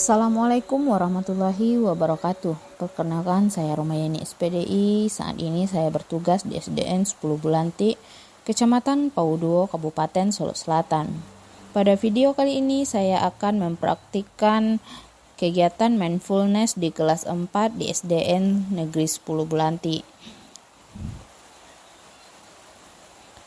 Assalamualaikum warahmatullahi wabarakatuh. Perkenalkan, saya Romayani SPDI. Saat ini saya bertugas di SDN 10 Bulanti, Kecamatan Pauduo, Kabupaten Solo Selatan. Pada video kali ini saya akan mempraktikkan kegiatan mindfulness di kelas 4 di SDN Negeri 10 Bulanti.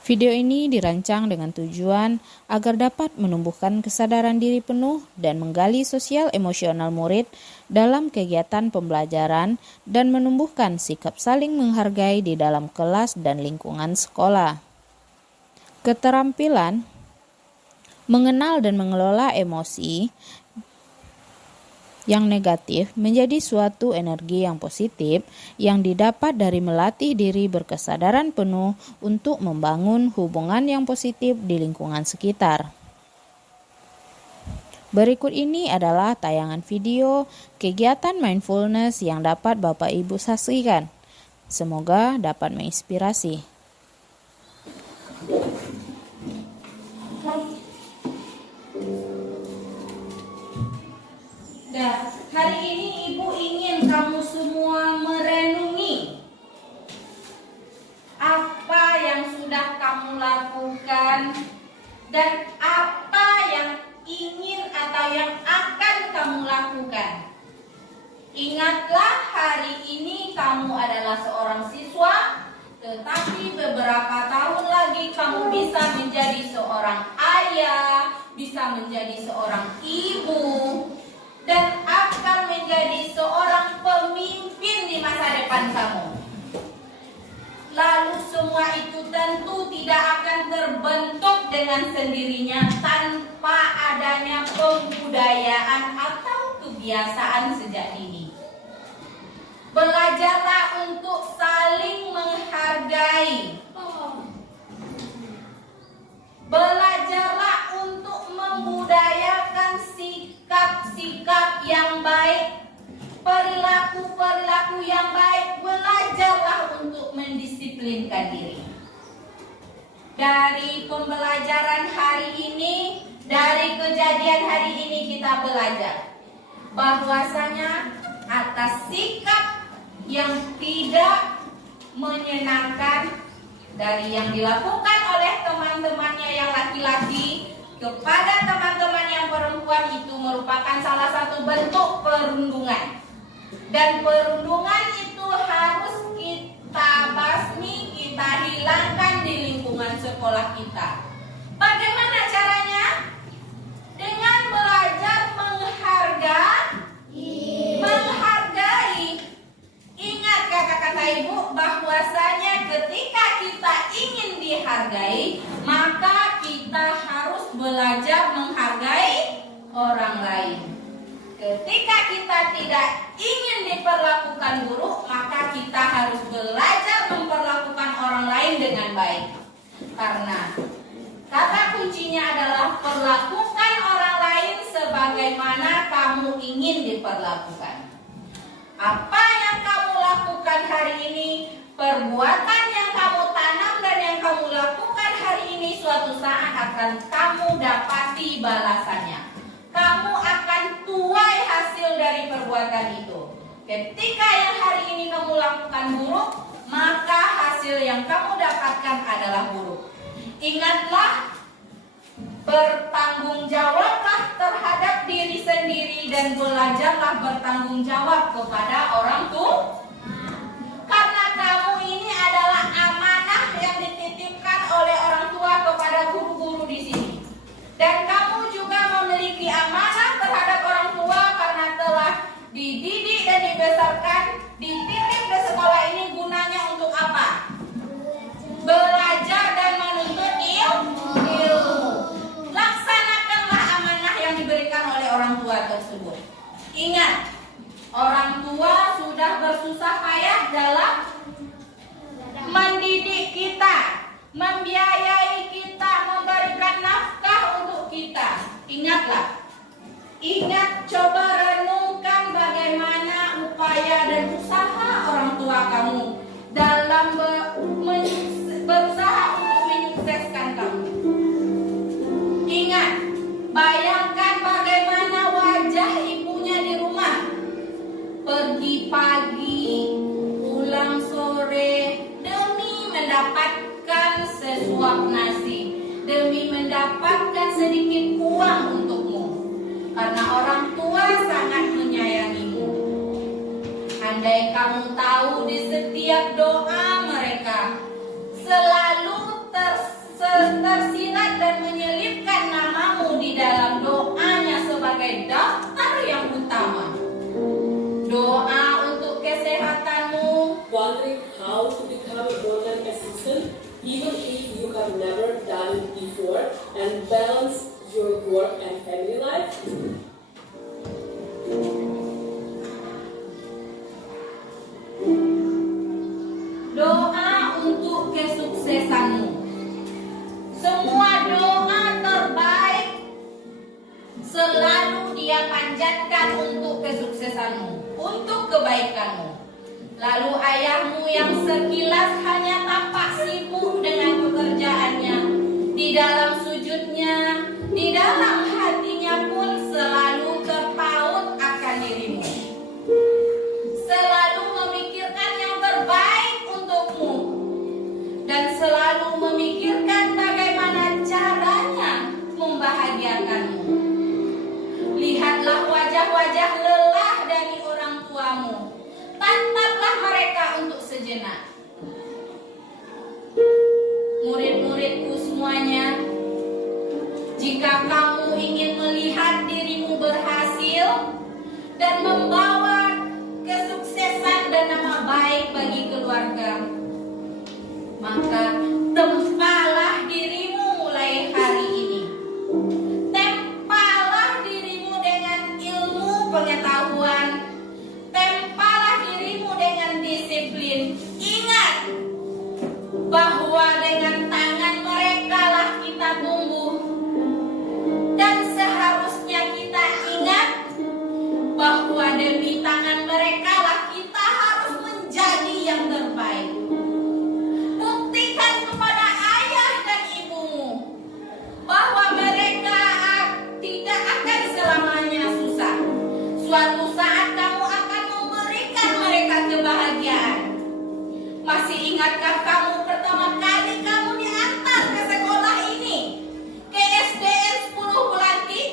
Video ini dirancang dengan tujuan agar dapat menumbuhkan kesadaran diri penuh dan menggali sosial emosional murid dalam kegiatan pembelajaran dan menumbuhkan sikap saling menghargai di dalam kelas dan lingkungan sekolah. Keterampilan mengenal dan mengelola emosi yang negatif menjadi suatu energi yang positif yang didapat dari melatih diri berkesadaran penuh untuk membangun hubungan yang positif di lingkungan sekitar. Berikut ini adalah tayangan video kegiatan mindfulness yang dapat Bapak Ibu saksikan. Semoga dapat menginspirasi. Nah, hari ini Ibu ingin kamu semua merenungi apa yang sudah kamu lakukan dan apa yang ingin atau yang akan kamu lakukan. Ingatlah, hari ini kamu adalah seorang siswa, tetapi beberapa tahun lagi kamu bisa menjadi seorang ayah, bisa menjadi seorang ibu, dan akan menjadi seorang pemimpin di masa depan kamu. Lalu semua itu tentu tidak akan terbentuk dengan sendirinya tanpa adanya pembudayaan atau kebiasaan sejak dini. Belajarlah untuk saling menghargai. Belajarlah untuk membudayakan sikap-sikap yang baik, perilaku-perilaku yang baik. Belajarlah untuk mendisiplinkan diri. Dari pembelajaran hari ini, dari kejadian hari ini kita belajar bahwasanya atas sikap yang tidak menyenangkan dari yang dilakukan oleh teman-temannya yang laki-laki kepada teman-teman yang perempuan itu merupakan salah satu bentuk perundungan. Dan perundungan itu harus kita basmi, kita hilangkan di lingkungan sekolah kita. Bagaimana caranya? Dengan belajar menghargai. Ingat kata-kata Ibu bahwasanya ketika kita ingin dihargai, maka kita harus belajar menghargai orang lain. Ketika kita tidak ingin diperlakukan buruk, maka kita harus belajar memperlakukan orang lain dengan baik. Karena kata kuncinya adalah perlakukan orang lain sebagaimana kamu ingin diperlakukan. Apa yang kamu lakukan hari ini, perbuatan yang kamu tanam dan yang kamu lakukan hari ini, suatu saat akan kamu dapati balasannya. Kamu akan tuai hasil dari perbuatan itu. Ketika yang hari ini kamu lakukan buruk, maka hasil yang kamu dapatkan adalah buruk. Ingatlah, bertanggung jawablah terhadap diri sendiri dan belajarlah bertanggung jawab kepada orang tua. Karena kamu ini adalah amanah yang dititipkan oleh orang tua kepada guru-guru di sini. Dan kamu juga memiliki amanah terhadap orang tua karena telah dididik dan dibesarkan, dititip ke sekolah ini gunanya untuk apa? Belajar dan menuntut ilmu. Laksanakanlah amanah yang diberikan oleh orang tua tersebut. Ingat, orang tua sudah bersusah payah dalam mendidik kita, membiayai kita, memberikan nafkah untuk kita. Ingatlah, coba renungkan bagaimana upaya dan usaha orang tua kamu dalam berusaha untuk menyukseskan kamu. Ingat, bayangkan bagaimana wajah ibunya suap nasi demi mendapatkan sedikit uang untukmu, karena orang tua sangat menyayangimu. Andai kamu tahu di setiap doa mereka selalu tersirat dan menyelipkan namamu di dalam doanya sebagai daftar yang utama. Doa untuk kesehatanmu, Wondering how to become an online assistant even if you have never done it before, and balance your work and family life? doa untuk kesuksesanmu. Semua doa terbaik selalu dia panjatkan untuk kesuksesanmu, untuk kebaikanmu. Lalu ayahmu yang sekilas hanya tampak sibuk dengan pekerjaannya, di dalam sujudnya, di dalam hatinya pun selalu terpaut akan dirimu. Selalu memikirkan yang terbaik untukmu dan selalu memikirkan bagaimana caranya membahagiakanmu. Lihatlah wajah-wajah lelah dari orang tuamu. Tataplah mereka untuk sejenak. Murid-muridku semuanya, jika kamu ingin melihat dirimu berhasil dan membawa kesuksesan dan nama baik bagi keluarga, maka tempalah dirimu mulai hari ini. Tempalah dirimu dengan ilmu pengetahuan. Tempalah dirimu dengan disiplin. Ingat bahwa dengan tangan mereka lah kita tumbuh. Dan seharusnya kita ingat bahwa demi tangan mereka lah kita harus menjadi yang terbaik. Buktikan kepada ayah dan ibumu bahwa mereka tidak akan selamanya susah. Suatu saat kamu akan memberikan mereka kebahagiaan. Masih ingatkah kamu pertama kali kamu diantar ke sekolah ini, ke SDN 10 Bulanti?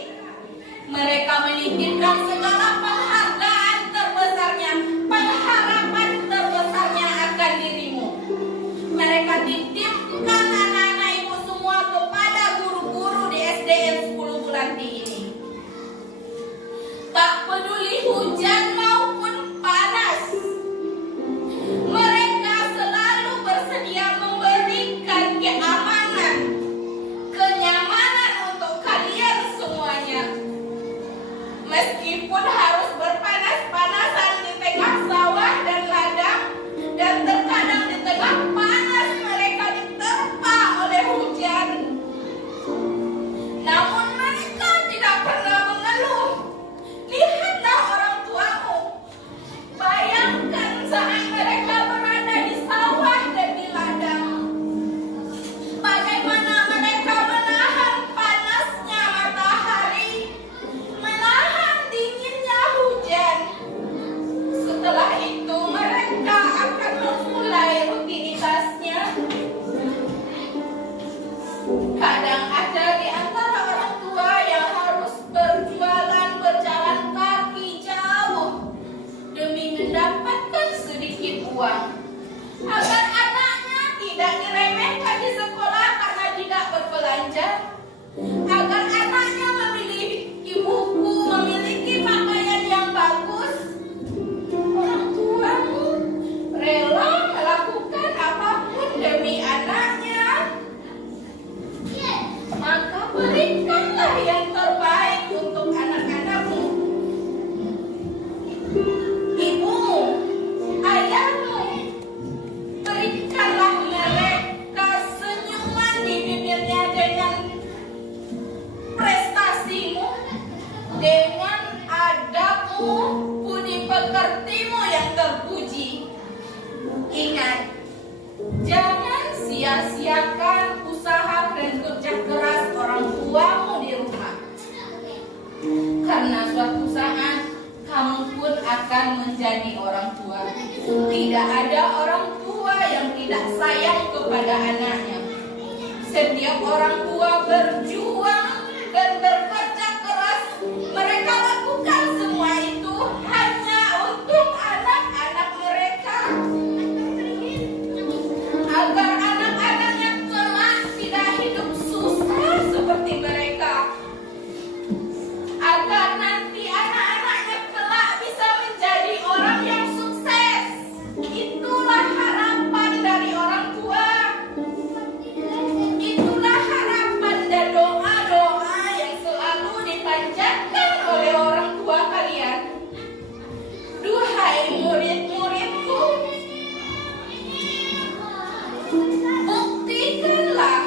Mereka menitipkan segala penghargaan terbesarnya, pengharapan terbesarnya akan dirimu. Mereka titipkan anak-anak ibu semua kepada guru-guru di SDN 10 Bulanti ini. Tak peduli hujan maupun panas, mereka selalu bersedia memberikan keamanan, kenyamanan untuk kalian semuanya. Meskipun harus berpanas-panasan di tengah sawah dan ladang, dan terkadang di tengah panas mereka diterpa oleh hujan, namun mereka tidak pernah mengeluh. Lihatlah orang tuamu. Bayangkan saat mereka berada di sawah dan di ladang, bagaimana mereka menahan panasnya matahari, menahan dinginnya hujan. Setelah itu mereka akan memulai rutinitasnya. Kadang ada di antara orang tua yang harus berjualan, berjalan kaki jauh demi mendapatkan sedikit uang, agar anaknya tidak diremehkan di sekolah karena tidak berbelanja, agar anaknya memiliki buku, memiliki pakaian yang bagus. Orang tuamu rela melakukan apapun demi anaknya. Maka berikanlah yang terbaik untuk anak-anakmu. Ibumu, ayahmu, berikanlah mereka senyuman di bibirnya dengan prestasimu, dengan adabmu, budi pekertimu yang terpuji. Ingat, jangan sia-siakan usaha dan kerja keras orang tuamu di rumah. Karena suatu saat kamu pun akan menjadi orang tua. Tidak ada orang tua yang tidak sayang kepada anaknya. Setiap orang tua berjuang dan bekerja keras. Mereka lakukan semua itu hanya untuk anak-anak mereka, agar anak-anaknya kelak tidak hidup susah seperti mereka, agar nanti anak-anaknya kelak bisa menjadi orang yang sukses. Itulah harapan dari orang tua. Itulah harapan dan doa-doa yang selalu dipanjatkan oleh orang tua kalian. Duhai murid-muridku, buktikanlah.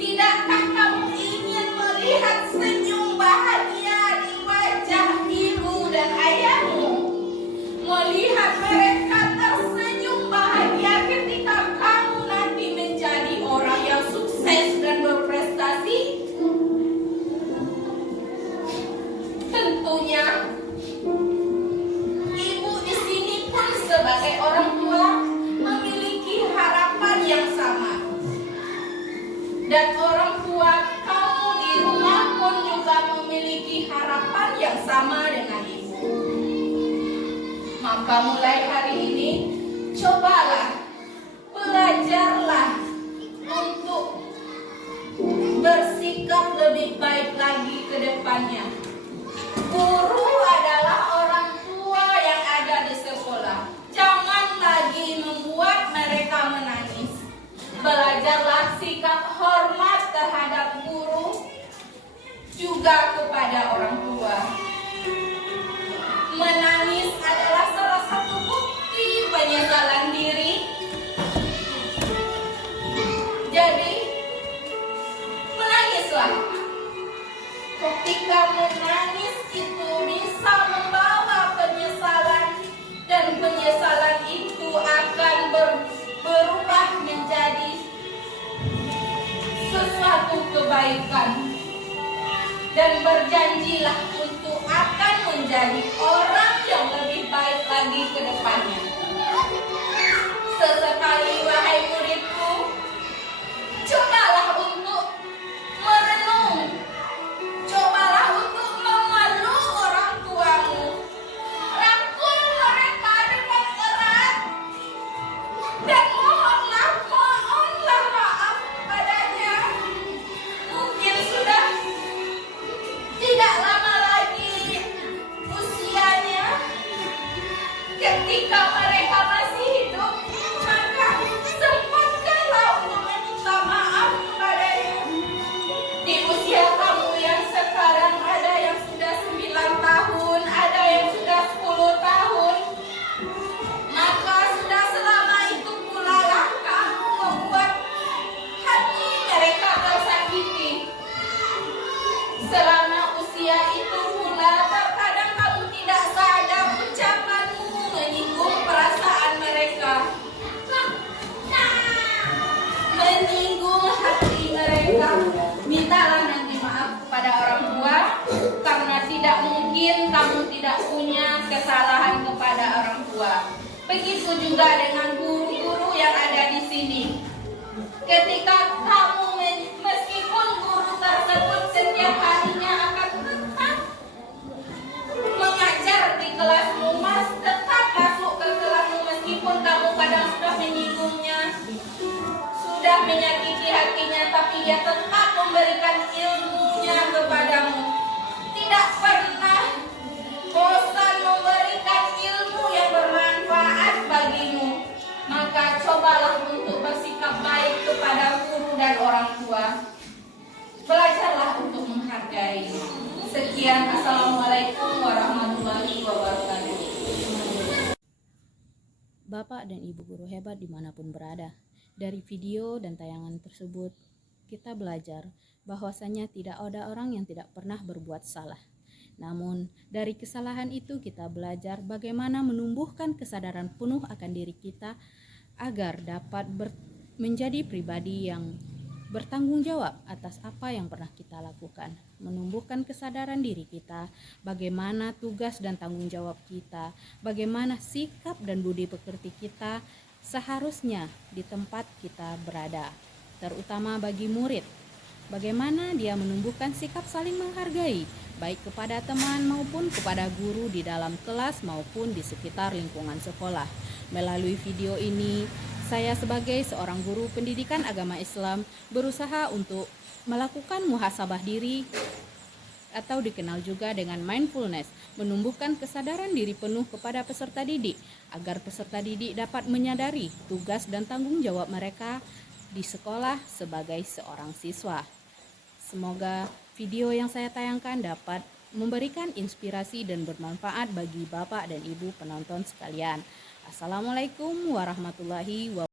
Tidakkah kamu ingin melihat senyum bahagia di wajah ibu dan ayahmu? Melihat mereka tersenyum bahagia ketika kamu nanti menjadi orang yang sukses dan berprestasi? Tentunya ibu di sini pun sebagai orang tua memiliki harapan yang sama. Dan orang tua kamu di rumah pun juga memiliki harapan yang sama dengan ibu. Maka mulai hari ini, cobalah, belajarlah untuk bersikap lebih baik lagi ke depannya. Guru adalah orang tua yang ada di sekolah. Jangan lagi membuat mereka menangis. Belajarlah sikap hormat terhadap guru, juga kepada orang tua. Menangis adalah salah satu bukti penyesalan diri. Jadi, menangislah. Ketika menangis itu bisa membawa penyesalan, dan penyesalan itu akan berubah menjadi sesuatu kebaikan. Dan berjanjilah untuk akan menjadi orang yang lebih baik lagi ke depannya. Sesekali wahai muridku, cobalah untuk merenung. Cobalah untuk memeluk orang tuamu. Rangkul mereka dengan erat. Dan mohonlah maaf kepadanya. Mungkin sudah tidak lama lagi usianya. Ketika mereka masih hidup, maka sempatkanlah untuk meminta maaf kepadanya. Di usia kamu yang sekarang, ada yang sudah 9 tahun, ada yang sudah 10 tahun. Maka sudah selama itu pula lah kamu membuat hati mereka tersakiti. Selama usia itu pula terkadang kamu tidak sadar ucapanmu menyinggung perasaan mereka, menyinggung hati mereka. Mintalah nanti maaf kepada orang tua, karena tidak mungkin kamu tidak punya kesalahan kepada orang tua. Begitu juga dengan guru-guru yang ada di sini. Ketika kamu meskipun guru tersebut setiap harinya akan tetap mengajar di kelasmu, tetap masuk ke kelasmu meskipun kamu kadang sudah menyinggungnya, sudah menyakiti hatinya, tapi dia tetap memberikan ilmunya kepadamu. Tidak pernah bosan memberikan ilmu yang bermanfaat bagimu. Maka cobalah untuk bersikap baik kepada guru dan orang tua. Belajarlah untuk menghargai. Sekian, Assalamualaikum warahmatullahi wabarakatuh. Bapak dan Ibu guru hebat dimanapun berada, dari video dan tayangan tersebut kita belajar bahwasanya tidak ada orang yang tidak pernah berbuat salah. Namun dari kesalahan itu kita belajar bagaimana menumbuhkan kesadaran penuh akan diri kita agar dapat menjadi pribadi yang bertanggung jawab atas apa yang pernah kita lakukan, menumbuhkan kesadaran diri kita, bagaimana tugas dan tanggung jawab kita, bagaimana sikap dan budi pekerti kita seharusnya di tempat kita berada. terutama bagi murid. Bagaimana dia menumbuhkan sikap saling menghargai, baik kepada teman maupun kepada guru di dalam kelas maupun di sekitar lingkungan sekolah. Melalui video ini, saya sebagai seorang guru pendidikan agama Islam berusaha untuk melakukan muhasabah diri atau dikenal juga dengan mindfulness, menumbuhkan kesadaran diri penuh kepada peserta didik agar peserta didik dapat menyadari tugas dan tanggung jawab mereka di sekolah sebagai seorang siswa. Semoga video yang saya tayangkan dapat memberikan inspirasi dan bermanfaat bagi Bapak dan Ibu penonton sekalian. Assalamualaikum warahmatullahi wabarakatuh.